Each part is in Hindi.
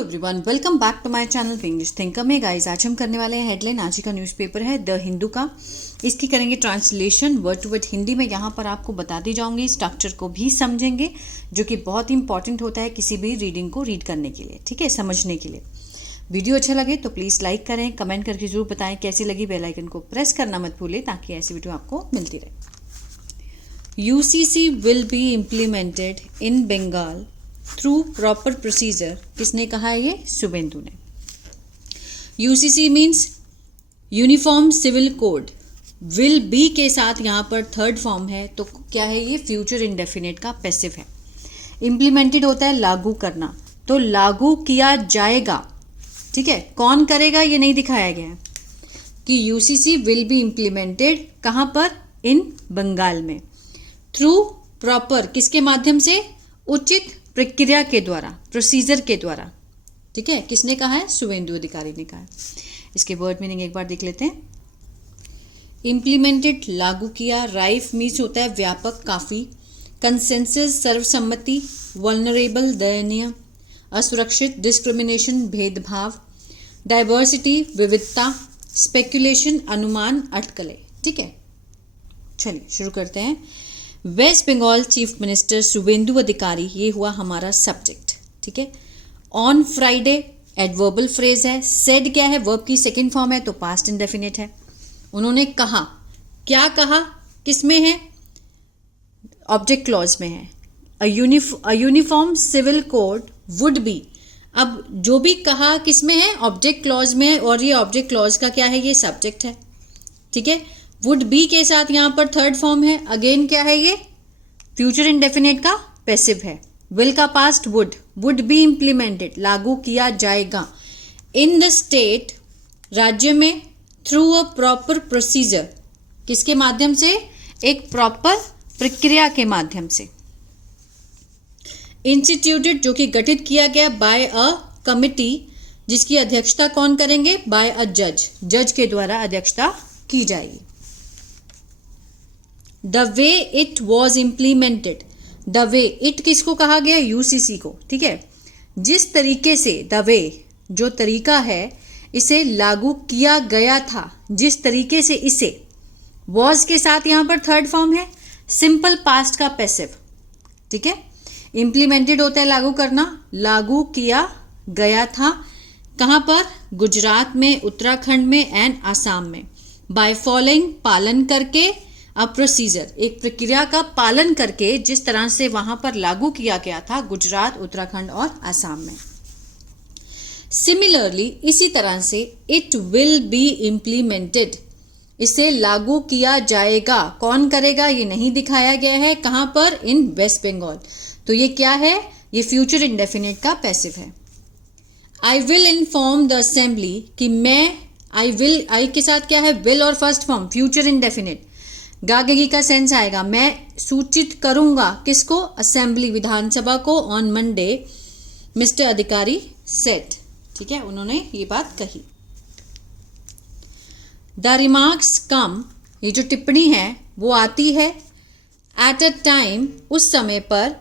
Everyone, welcome back to my channel English thinker में। गाइस, आज हम करने वाले हैं हेडलाइन। आज का न्यूज़पेपर है द हिंदू का। इसकी करेंगे translation word to word Hindi में। यहाँ पर आपको बताती जाऊंगी, स्ट्रक्चर को भी समझेंगे, जो कि बहुत इंपॉर्टेंट होता है किसी भी रीडिंग को रीड करने के लिए, ठीक है, समझने के लिए। वीडियो अच्छा लगे तो प्लीज़ लाइक करें, कमेंट करके जरूर बताएं कैसी लगी। बेल आइकन को प्रेस करना मत भूलें ताकि ऐसी वीडियो आपको मिलती रहे। UCC will be implemented in Bengal through proper procedure. किसने कहा है ये? शुभेंदु ने। UCC means uniform civil code. Will be के साथ यहाँ पर थर्ड फॉर्म है, तो क्या है ये? फ्यूचर इंडेफिनिट का पैसिव है। इम्प्लीमेंटेड होता है लागू करना, तो लागू किया जाएगा, ठीक है। कौन करेगा ये नहीं दिखाया गया है कि यूसीसी विल बी इम्प्लीमेंटेड कहाँ पर? इन बंगाल में। थ्रू प्रॉपर, किसके माध्यम से? उचित प्रक्रिया के द्वारा, प्रोसीजर के द्वारा, ठीक है। किसने कहा है? शुभेंदु अधिकारी ने कहा है। इसके वर्ड मीनिंग एक बार देख लेते हैं। इम्प्लीमेंटेड लागू किया, राइफ मीन्स होता है व्यापक, काफ़ी, कंसेंसस सर्वसम्मति, वल्नरेबल दयनीय, असुरक्षित डिस्क्रिमिनेशन भेदभाव, डाइवर्सिटी विविधता, स्पेकुलेशन अनुमान अटकलें, ठीक है। चलिए शुरू करते हैं। West Bengal chief minister Suvendu Adhikari, ये हुआ हमारा सब्जेक्ट, ठीक है। ऑन फ्राइडे एडवर्बल फ्रेज है। सेड क्या है? वर्ब की सेकंड फॉर्म है, तो पास्ट इंडेफिनिट है। उन्होंने कहा, क्या कहा? किस में है? ऑब्जेक्ट क्लॉज में है। A uniform civil code would be. अब जो भी कहा किस में है? ऑब्जेक्ट क्लॉज में है, और ये ऑब्जेक्ट क्लॉज का क्या है? ये सब्जेक्ट है, ठीक है। वुड बी के साथ यहाँ पर थर्ड फॉर्म है। अगेन क्या है ये? फ्यूचर इंडेफिनिट का पैसिव है। विल का पास्ट वुड बी इम्प्लीमेंटेड, लागू किया जाएगा। इन द स्टेट, राज्य में। थ्रू अ प्रॉपर प्रोसीजर, किसके माध्यम से? एक प्रॉपर प्रक्रिया के माध्यम से। इंस्टीट्यूटेड, जो कि गठित किया गया। बाय अ कमिटी, जिसकी अध्यक्षता कौन करेंगे? बाय अ जज के द्वारा अध्यक्षता की जाएगी। The way it was implemented. The way it किसको कहा गया? यूसीसी को, ठीक है। जिस तरीके से, द वे जो तरीका है, इसे लागू किया गया था, जिस तरीके से इसे। वॉज के साथ यहाँ पर थर्ड फॉर्म है, सिंपल पास्ट का पैसिव, ठीक है। इम्प्लीमेंटेड होता है लागू करना, लागू किया गया था। कहाँ पर? गुजरात में, उत्तराखंड में एंड आसाम में। बाय फॉलोइंग, पालन करके। अ प्रोसीजर, एक प्रक्रिया का पालन करके, जिस तरह से वहां पर लागू किया गया था गुजरात, उत्तराखंड और आसाम में। सिमिलरली, इसी तरह से, इट विल बी इम्प्लीमेंटेड, इसे लागू किया जाएगा। कौन करेगा ये नहीं दिखाया गया है। कहां पर? इन वेस्ट बंगाल। तो ये क्या है? ये फ्यूचर इंडेफिनिट का पैसिव है। I will inform the assembly, कि मैं, आई विल, आई के साथ क्या है? विल और फर्स्ट फॉर्म, फ्यूचर इंडेफिनिट। गागेगी का सेंस आएगा, मैं सूचित करूंगा किसको? असेंबली, विधानसभा को। ऑन मंडे मिस्टर अधिकारी सेट, ठीक है, उन्होंने ये बात कही। द रिमार्क्स कम, ये जो टिप्पणी है वो आती है एट अ टाइम, उस समय पर।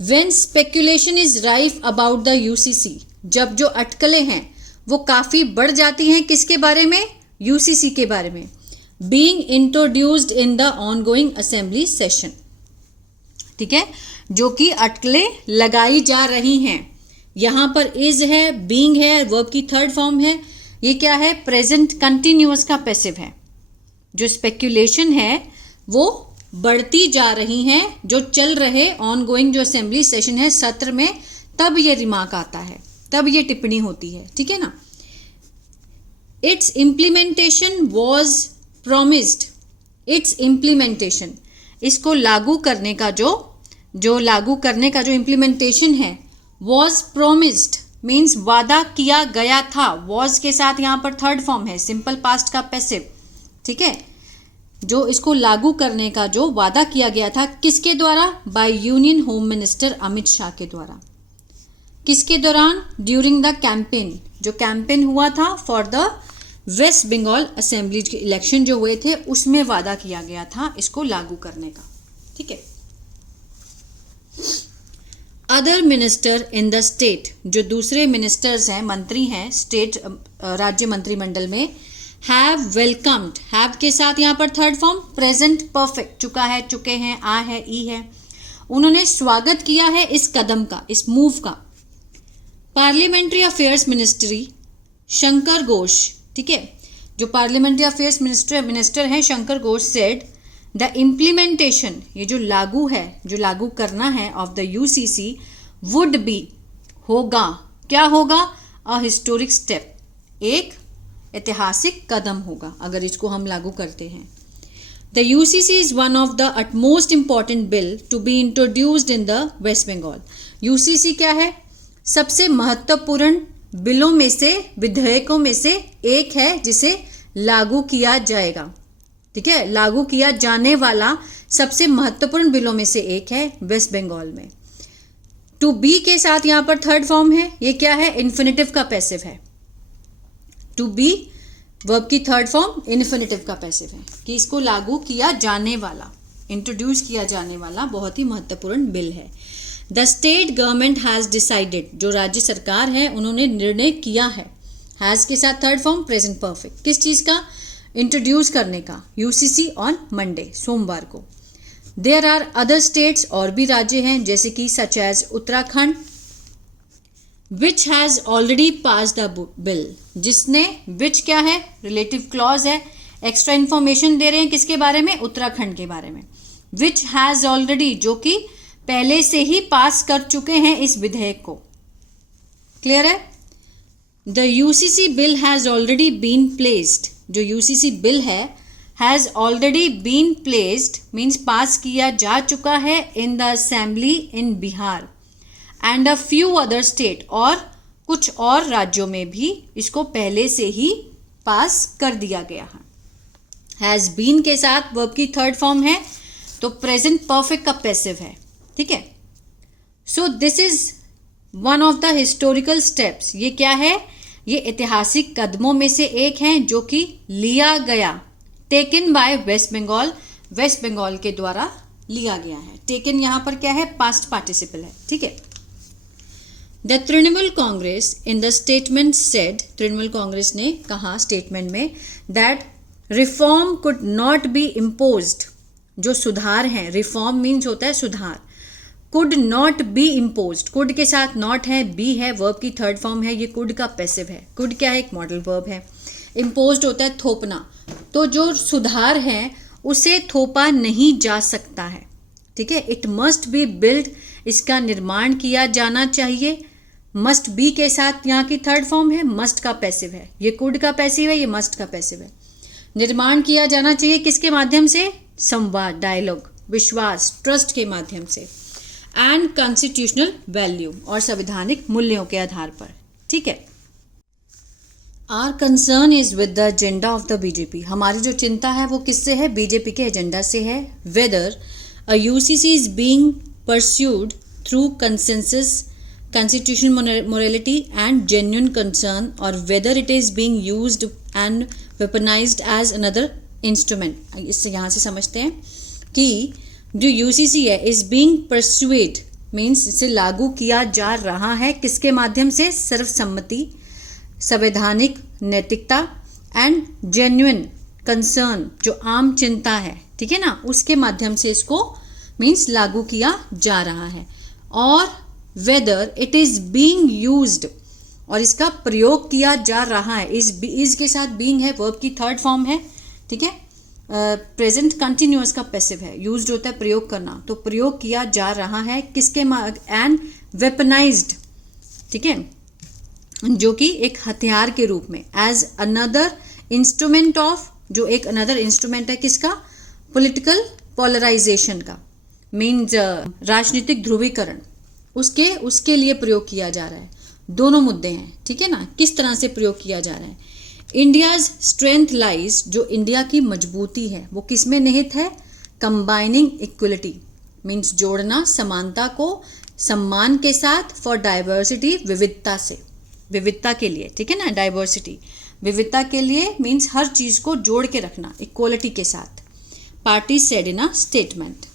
When speculation is rife about the UCC, जब जो अटकलें हैं वो काफी बढ़ जाती हैं। किसके बारे में? यूसीसी के बारे में। Being introduced in the ongoing assembly session, ठीक है, जो कि अटकलें लगाई जा रही हैं। यहां पर इज है, बीइंग है, वर्ब की थर्ड फॉर्म है। ये क्या है? प्रेजेंट कंटिन्यूअस का पैसिव है। जो स्पेक्यूलेशन है वो बढ़ती जा रही हैं, जो चल रहे ऑनगोइंग जो असेंबली सेशन है, सत्र में, तब ये रिमार्क आता है, तब ये टिप्पणी होती है, ठीक है ना। It's implementation was promised. It's implementation, इसको लागू करने का जो लागू करने का जो इम्प्लीमेंटेशन है, वॉज प्रोमिस्ड मीन्स वादा किया गया था। वॉज के साथ यहाँ पर थर्ड फॉर्म है, सिंपल पास्ट का पैसिव, ठीक है। जो इसको लागू करने का जो वादा किया गया था, किसके द्वारा? By union home minister Amit Shah के द्वारा। किसके दौरान? ड्यूरिंग द कैंपेन, जो कैंपेन हुआ था for the West Bengal assembly के इलेक्शन जो हुए थे, उसमें वादा किया गया था इसको लागू करने का, ठीक है। Other minister in the state, जो दूसरे मिनिस्टर्स हैं, मंत्री हैं स्टेट राज्य मंत्रिमंडल में, हैव वेलकम्ड, हैव के साथ यहाँ पर थर्ड फॉर्म प्रेजेंट परफेक्ट, चुका है, चुके हैं, आ है, ई है, उन्होंने स्वागत किया है इस कदम का, इस मूव का। Parliamentary affairs ministry Shankar Ghosh, ठीक है, जो पार्लियामेंट्री अफेयर्स मिनिस्टर हैं Shankar Ghosh said the implementation, ये जो लागू है, जो लागू करना है of the UCC would be, होगा, क्या होगा, अ हिस्टोरिक स्टेप, एक ऐतिहासिक कदम होगा अगर इसको हम लागू करते हैं। The UCC is one of the utmost important bill to be introduced in the West Bengal. UCC क्या है, सबसे महत्वपूर्ण बिलों में से, विधेयकों में से एक है जिसे लागू किया जाएगा, ठीक है, लागू किया जाने वाला सबसे महत्वपूर्ण बिलों में से एक है वेस्ट बंगाल में। टू बी के साथ यहां पर थर्ड फॉर्म है, ये क्या है, इन्फिनिटिव का पैसिव है। टू बी वर्ब की थर्ड फॉर्म इन्फिनिटिव का पैसिव है कि इसको लागू किया जाने वाला, इंट्रोड्यूस किया जाने वाला बहुत ही महत्वपूर्ण बिल है। The state government has decided, जो राज्य सरकार है उन्होंने निर्णय किया है, हैज़ के साथ थर्ड फॉर्म प्रेजेंट परफेक्ट, किस चीज़ का, इंट्रोड्यूस करने का, यूसीसी ऑन मंडे, सोमवार को। देयर आर अदर स्टेट्स, और भी राज्य हैं जैसे कि such as Uttarakhand, which has already pass the bill, जिसने, विच क्या है, रिलेटिव क्लॉज है, एक्स्ट्रा इन्फॉर्मेशन दे रहे हैं किसके बारे में, उत्तराखंड के बारे में। विच हैज़ ऑलरेडी, जो कि पहले से ही पास कर चुके हैं इस विधेयक को, क्लियर है। The UCC bill has already been placed, जो यूसीसी बिल है has already been placed means pass किया जा चुका है in the assembly in Bihar and a few other state, और कुछ और राज्यों में भी इसको पहले से ही पास कर दिया गया है। हैज़ बीन के साथ वर्ब की थर्ड फॉर्म है तो प्रेजेंट परफेक्ट का पैसिव है, ठीक है। So this is one of the historical steps, ये क्या है, ये ऐतिहासिक कदमों में से एक है जो कि लिया गया, taken by West Bengal, West Bengal के द्वारा लिया गया है। टेकन यहाँ पर क्या है, पास्ट पार्टिसिपल है, ठीक है। The Trinamool Congress in the statement said, Trinamool Congress ने कहा स्टेटमेंट में, that reform could not be imposed, जो सुधार हैं, रिफॉर्म मीन्स होता है सुधार, could not be imposed, could के साथ नॉट है, बी है, वर्ब की थर्ड फॉर्म है, ये कुड का पैसिव है। कुड क्या है, एक मॉडल वर्ब है। इम्पोज्ड होता है थोपना, तो जो सुधार है उसे थोपा नहीं जा सकता है, ठीक है। इट मस्ट बी बिल्ड, इसका निर्माण किया जाना चाहिए। मस्ट बी के साथ यहाँ की थर्ड फॉर्म है, मस्ट का पैसिव है, ये कुड का पैसिव है, ये मस्ट का पैसिव है। निर्माण किया जाना चाहिए किसके माध्यम से, संवाद, डायलॉग, विश्वास, ट्रस्ट के माध्यम से, एंड कॉन्स्टिट्यूशनल वैल्यू, और संवैधानिक मूल्यों के आधार पर, ठीक है। Our concern is with the agenda of the BJP, हमारी जो चिंता है वो किससे है, बीजेपी के एजेंडा से है। Whether a UCC is being pursued through consensus, constitutional morality and genuine concern, or whether it is being used and weaponized as another instrument। इससे यहाँ से समझते हैं कि जो यूसीसी है इज बीइंग परस्यूड मीन्स इसे लागू किया जा रहा है किसके माध्यम से, सर्वसम्मति, संवैधानिक नैतिकता, एंड जेन्युइन कंसर्न, जो आम चिंता है, ठीक है ना, उसके माध्यम से इसको मीन्स लागू किया जा रहा है। और whether it is being used, और इसका प्रयोग किया जा रहा है, इज के साथ बीइंग है, वर्ब की थर्ड फॉर्म है, ठीक है। प्रेजेंट कंटिन्यूअस का पैसिव है, यूज्ड होता है प्रयोग करना, तो प्रयोग किया जा रहा है किसके, एंड वेपनाइज्ड, ठीक है, जो कि एक हथियार के रूप में, एज अनदर इंस्ट्रूमेंट ऑफ, जो एक अनदर इंस्ट्रूमेंट है किसका, पॉलिटिकल पोलराइजेशन का, मीन्स राजनीतिक ध्रुवीकरण, उसके लिए प्रयोग किया जा रहा है। दोनों मुद्दे हैं, ठीक है ना, किस तरह से प्रयोग किया जा रहा है। इंडियाज स्ट्रेंथ लाइज, जो इंडिया की मजबूती है वो किस में निहित है, कंबाइनिंग इक्वलिटी मीन्स जोड़ना, समानता को सम्मान के साथ, फॉर डाइवर्सिटी, विविधता से, विविधता के लिए, ठीक है ना, डाइवर्सिटी विविधता के लिए मीन्स हर चीज़ को जोड़ के रखना, इक्वलिटी के साथ। Party said in a statement.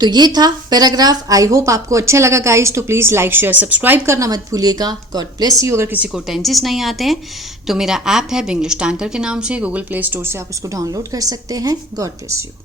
तो ये था पैराग्राफ। आई होप आपको अच्छा लगा गाइस। तो प्लीज़ लाइक शेयर सब्सक्राइब करना मत भूलिएगा। God bless you. अगर किसी को टेंसेस नहीं आते हैं तो मेरा ऐप है बिंग्लिश टैंकर के नाम से, गूगल प्ले स्टोर से आप उसको डाउनलोड कर सकते हैं। God bless you.